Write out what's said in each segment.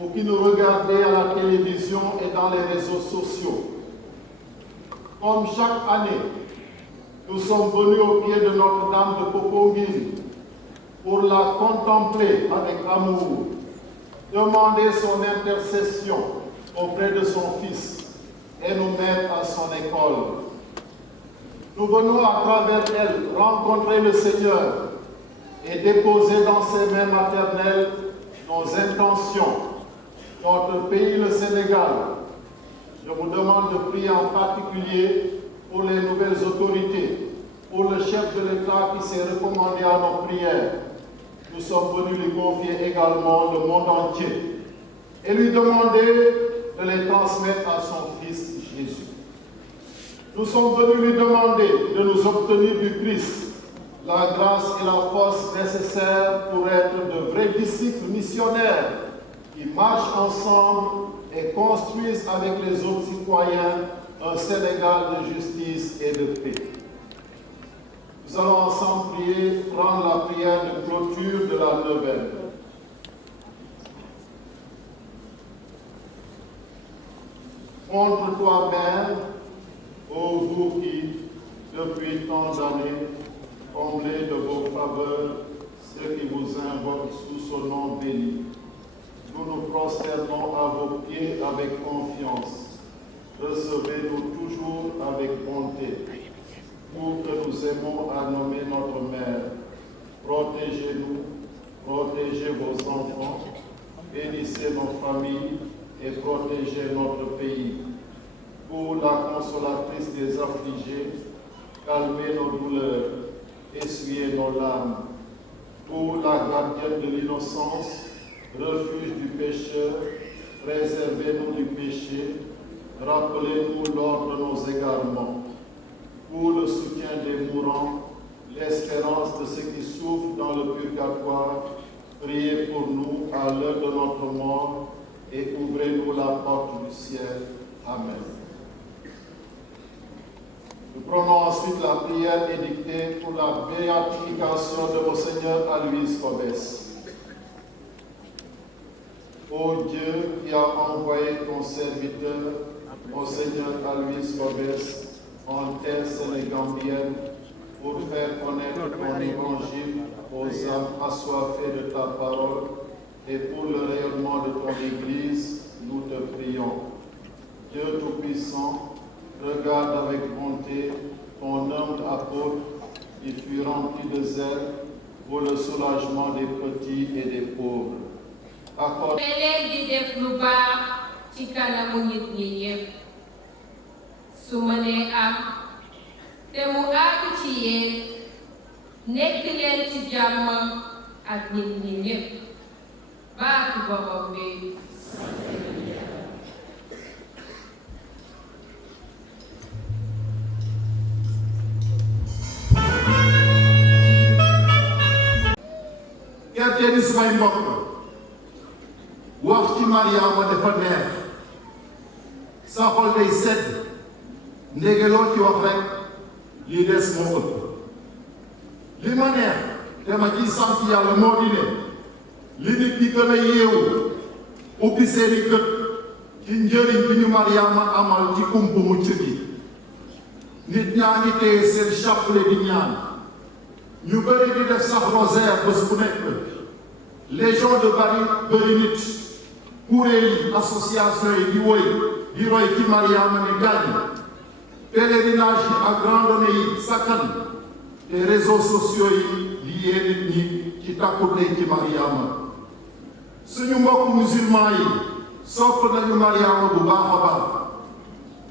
vous qui nous regardez à la télévision et dans les réseaux sociaux. Comme chaque année, nous sommes venus au pied de Notre-Dame de Popenguine pour la contempler avec amour, demander son intercession auprès de son Fils et nous mettre à son école. Nous venons à travers elle rencontrer le Seigneur et déposer dans ses mains maternelles nos intentions. Notre pays, le Sénégal, je vous demande de prier en particulier pour les nouvelles autorités, pour le chef de l'État qui s'est recommandé à nos prières. Nous sommes venus lui confier également le monde entier et lui demander de les transmettre à son Fils Jésus. Nous sommes venus lui demander de nous obtenir du Christ la grâce et la force nécessaires pour être de vrais disciples missionnaires qui marchent ensemble et construisent avec les autres citoyens un Sénégal de justice et de paix. Nous allons ensemble prier, prendre la prière de clôture de la neuvaine. Contre toi-même, ô vous qui, depuis tant d'années, comblez de vos faveurs ceux qui vous invoquent sous son nom béni. Nous nous prosternons à vos pieds avec confiance. Recevez-nous toujours avec bonté. Vous que nous aimons à nommer notre Mère, protégez-nous, protégez vos enfants, bénissez nos familles et protégez notre pays. Pour la consolatrice des affligés, calmez nos douleurs, essuyez nos larmes. Pour la gardienne de l'innocence, refuge du pécheur, préservez-nous du péché, rappelez-nous l'ordre de nos égarements. Pour le soutien des mourants, l'espérance de ceux qui souffrent dans le purgatoire, priez pour nous à l'heure de notre mort et ouvrez-nous la porte du ciel. Amen. Nous prenons ensuite la prière édictée pour la béatification de Monseigneur Aloys Cobès. Ô Dieu qui a envoyé ton serviteur, Monseigneur Aloys Cobès, en terre sénégambienne, pour faire connaître ton évangile aux âmes assoiffées de ta parole et pour le rayonnement de ton Église, nous te prions. Dieu Tout-Puissant, regarde avec bonté ton humble apôtre qui fut rempli de zèle pour le soulagement des petits et des pauvres. Accorde su mënee am te mu àgg ci yéen nekk leen ci jàmm ak nit ñi ñépp baatu boppam bi. Gerte ni samay mbokk wax ci Mariama dafa neex sa xol day sedd ndege loo ci wax rek li des moo ëpp li ma neex te ma ciy sant yàlla moo di ne li nit ñi gën a yeewu ubbi seeni gët ci njëriñ bi ñu Mariama amal ci kumpu mucc gi nit ñaa ngi téye seen chapelet di ñaan ñu bëri di def sax rosaire bés bu nekk légion de bëri nit kuréel yi association yi di roy ci Mariama ne gàññ pèlerinage yi ak randonnée yi sakkan te réseaux sociaux yi di yee nit ñi ci takkute ci Mariama suñu mbokk musulman yi sopp nañu Mariama bu baax a baax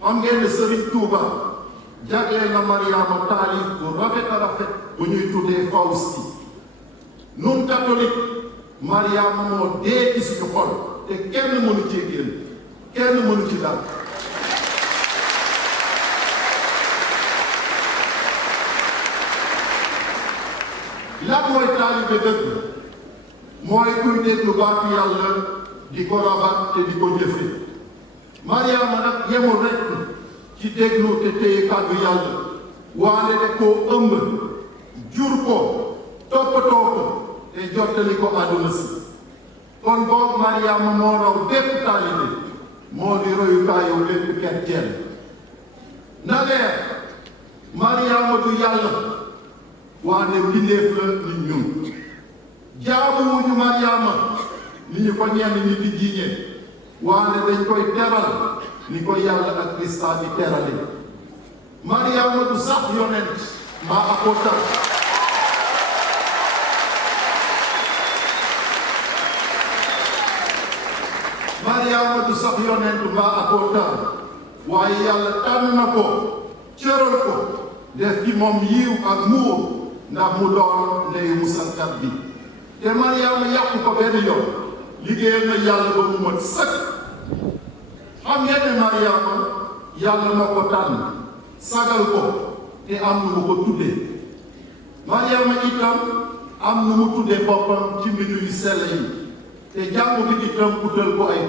xam ngeen ne Serigne Touba jagleel na Mariama taalif bu rafet a rafet bu ñuy tuddee Fawzi nun catholique Mariama moo dee ci suñu xol te kenn mënu ci génn kenn mënu ci dal lan mooy taalibe dëgg mooy kuy déglu baatu yàlla di ko rabat te di ko jëfe Mariama nag yemul rekk ci déglu te téye kàddu yàlla waane de koo ëmb jur ko toppatoo ko te jottali ko àdduna si kon boog Mariama moo raw bépp taalibe moo di royukaayu bépp chrétien na leer Mariama du yàlla waane mbindeef la ni ñun jaamu wuñu Mariama ni ñu ko ñenn ñi di jiiñe waane dañ koy teral ni ko yàlla ak Krista di terale Mariama du sax yonent mbaa apôtre Mariama du sax yonent mbaa apôtre waaye yàlla tànn na ko cëral ko def ci moom yiw ak muur ndax mu doon ndeyu musalkat bi te Mariama yàqu ko benn yoon liggéeyal na yàlla ba mu mat sëkk xam ngeen ne Mariama yàlla moo ko tànn sagal ko te am nu mu ko tuddee Mariama itam am nu mu tuddee boppam ci mbiru yu sell yi te jàngu bi itam utal ko ay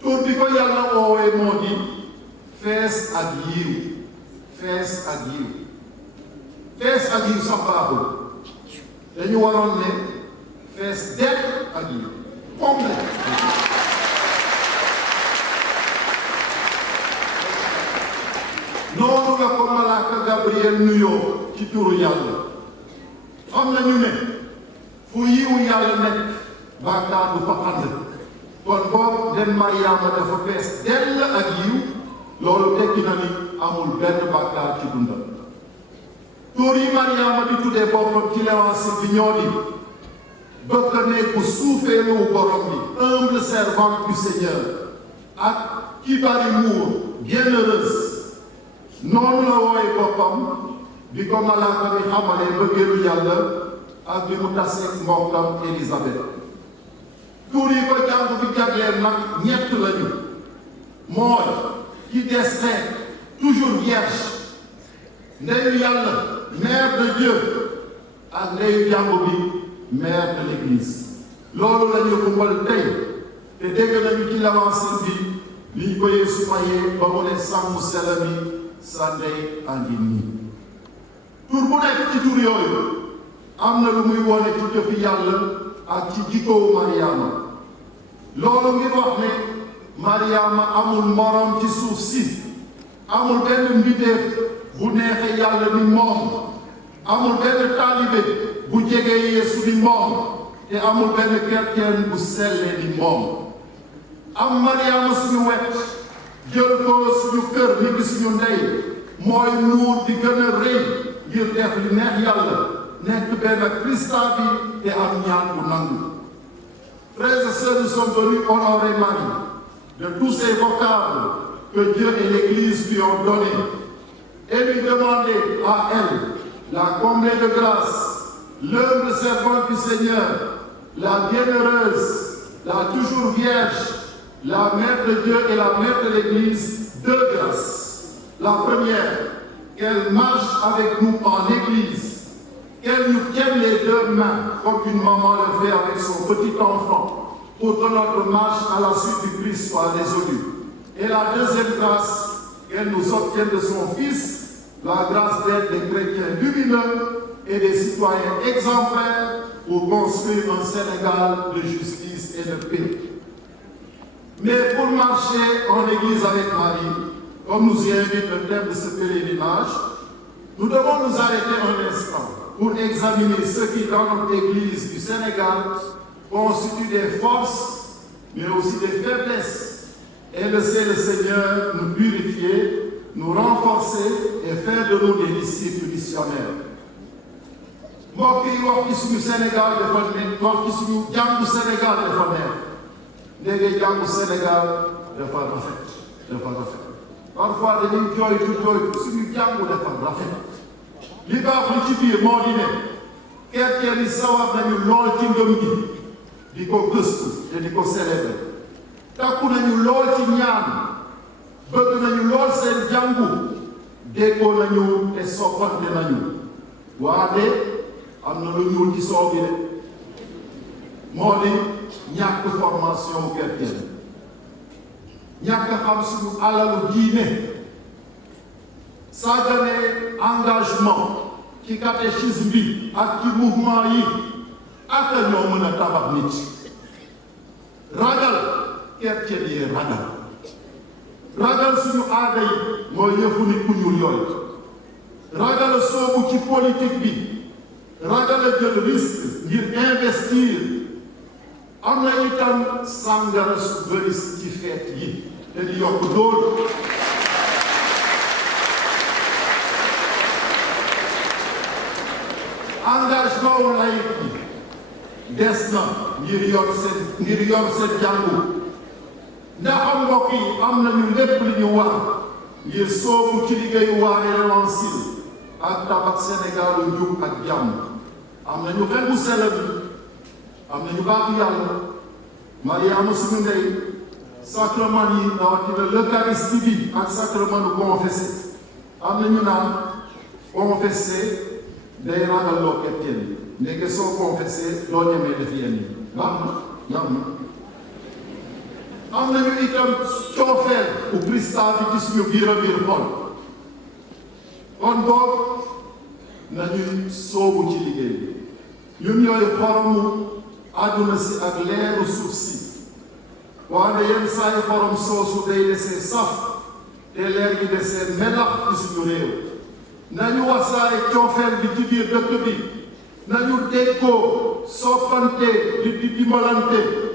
tur bi ko yàlla oowee moo di fees ak yiw fees ak yiw fees ak yiw sax baaxul dañu waroon ne fees dell ak yiw complet noonu la ko malaaka Gabriel nuyoo ci turu yàlla xam nañu ne fu yiwu yàlla nekk bàkkaar du fa xand kon boobu den Mariama dafa fees dell ak yiw loolu tekki na ni amul benn bàkkaar ci dundam tur yi Mariama di tuddee boppam ci Léewasiin bi ñoo di bëgg nekk ku suufeelu borom bi humble servante du Seigneur ak ki bari muur bienheureuse noonu la wooye boppam bi ko malaaka bi xamalee bëggeelu yàlla ak bi mu taseeg mbokkam Élisabeth tur yi ko jàng bi jagleel nag ñett lañu mooy ki destin toujours vierge ndeyu yàlla mère de Dieu ak ndeyu jàngu bi mère de l'église loolu lañu xumbal tey te dégg nañu ci Léewasiin bi liñ ko Yeesu mayee ba mu ne sàmm sela mi sa ndey andi nii tur bu nekk ci tur yooyu am na lu muy wone ci jëfi yàlla ak ci jikkoowu Mariama loolu ngir wax ne Mariama amul morom ci suuf si amul benn mbindeef bu neexe yàlla ni moom amul benn taalibe bu jege Yeesu ni moom te amul benn chrétien bu selle ni moom am Mariama suñu wet jël ko suñu kër ni ki suñu ndey mooy muur di gën a rëy ngir def li neex yàlla nekk benn Krista bi te am ñaan bu nangu. Frères et sœurs, nous sommes venus honorer Marie de tous ces vocables que Dieu et l'Église lui ont donnés et lui demander à elle, la comblée de grâce, l'humble servante du Seigneur, la bienheureuse, la toujours vierge, la mère de Dieu et la mère de l'Église, deux grâces. La première, qu'elle marche avec nous en Église, qu'elle nous tienne les deux mains comme une maman le fait avec son petit enfant pour que notre marche à la suite du Christ soit résolue. Et la deuxième grâce, qu'elle nous obtienne de son Fils, la grâce d'être des chrétiens lumineux et des citoyens exemplaires pour construire un Sénégal de justice et de paix. Mais pour marcher en Église avec Marie, comme nous y invite le thème de ce pèlerinage, nous devons nous arrêter un instant pour examiner ce qui, dans notre Église du Sénégal, constitue des forces, mais aussi des faiblesses, et laisser le Seigneur nous purifier, nous renforcer et faire de nous des disciples missionnaires. mbokk yi wax ci suñu Sénégal dafa nekk wax ci suñu jàngu Sénégal dafa neex léegi jàngu Sénégal dafa rafet parfois dañuy jooytu suñu jàngu dafa rafet li baax li ci biir moo di ne chrétien yi sawar nañu lool ci ngëm gi di ko gëstu te di ko célébrer takku nañu lool ci ñaan bëgg nañu lool seen jàngu déggoo nañu te soppante nañu waaye am na lu ñuul ci soow bi de moo di ñàkk formation chrétienne ñàkk xam suñu alalu diine sàggane engagement ci catéchisme bi ak ci mouvement yi ak ñoo mën a tabax nit ragal kerce yi ragal suñu aada yi mooy yëfu nit ku ñuul yooyu ragal soobu ci politique bi ragal a jël risque ngir investir am na itam sàngara su bëri ci feet yi te di yokk loolu engagement wu laïc yi des na ngir yor seen jàngu ndax am mbokk yi am nañu lépp li ñu war ngir soobu ci liggéeyu waa Révérencile ak tabax Sénégalu njub ak jàmm am nañu xel bu sell bi am nañu baatu yàlla Mariama suñu ndey sacrement yi rawatina l'Eucharistie bi ak sacrement nu confessé am nañu naan confessé day ragal loo kerceen ndeke soo confessé doo ñemee def yenn yi baax na am nañu itam coofeel bu Christa bi ci suñu biir a biir xol kon boog nañu soobu ci liggéey bi ñun ñooy xoromu àdduna si ak leeru suuf si waaye yenn saa yi xorom soosu day desee saf te leer gi desee melax ci suñu réew nañu wasaare coofeel bi ci biir dëkk bi nañu déggoo soppante di dimbalante.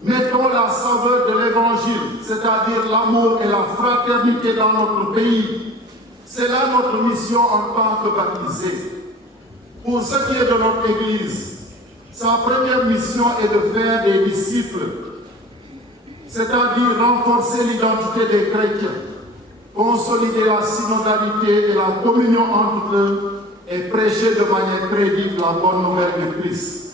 Mettons la saveur de l'évangile, c'est-à-dire l'amour et la fraternité dans notre pays. C'est là notre mission en tant que baptisés. Pour ce qui est de notre Église, sa première mission est de faire des disciples, c'est-à-dire renforcer l'identité des chrétiens, consolider la synodalité et la communion entre eux et prêcher de manière crédible la bonne nouvelle du Christ.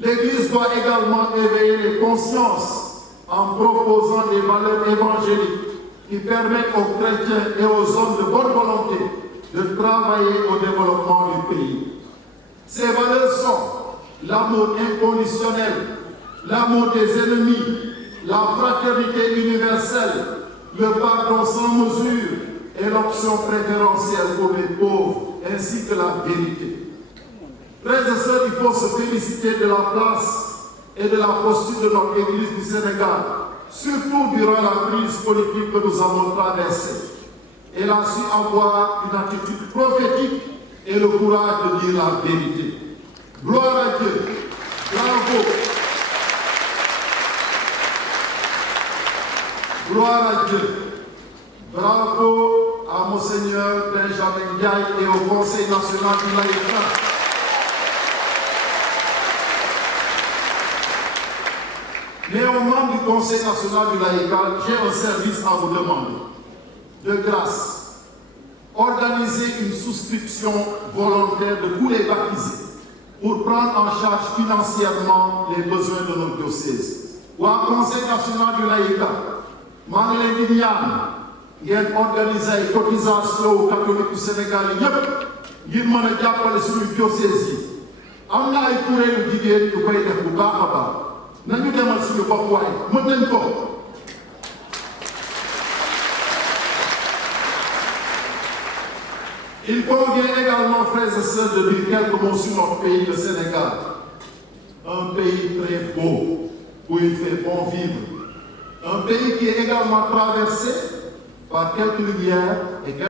L'Église doit également éveiller les consciences en proposant des valeurs évangéliques qui permettent aux chrétiens et aux hommes de bonne volonté de travailler au développement du pays. Ces valeurs sont l'amour inconditionnel, l'amour des ennemis, la fraternité universelle, le pardon sans mesure et l'option préférentielle pour les pauvres, ainsi que la vérité. Frères et sœurs, il faut se féliciter de la place et de la posture de notre Église du Sénégal, surtout durant la crise politique que nous avons traversée. Elle a su avoir une attitude prophétique et le courage de dire la vérité. Gloire à Dieu. Bravo. Gloire à Dieu. Bravo à Monseigneur Benjamin Ndiaye et au Conseil national du laïcat. Mais au membre du Conseil national du laïcat, j'ai un service à vous demander. De grâce, organisez une souscription volontaire de tous les baptisés pour prendre en charge financièrement les besoins de notre diocèse. Ou au Conseil national du laïcat, maa ngi leen di ñaan ngeen organiser ay cotisation catholique du Sénégal yépp ngir mën a jàppale suñu diocèse yi. Am na ay kuréelu jigéen yu koy def bu baax a baax. Nañu demal suñu bopp waaye mën nañ ko. Il convient également, frères et sœurs, de dire quelques mots sur notre pays, le Sénégal. Un pays très beau, où il fait bon vivre. Un pays qui est également traversé par quelques lumières et quelques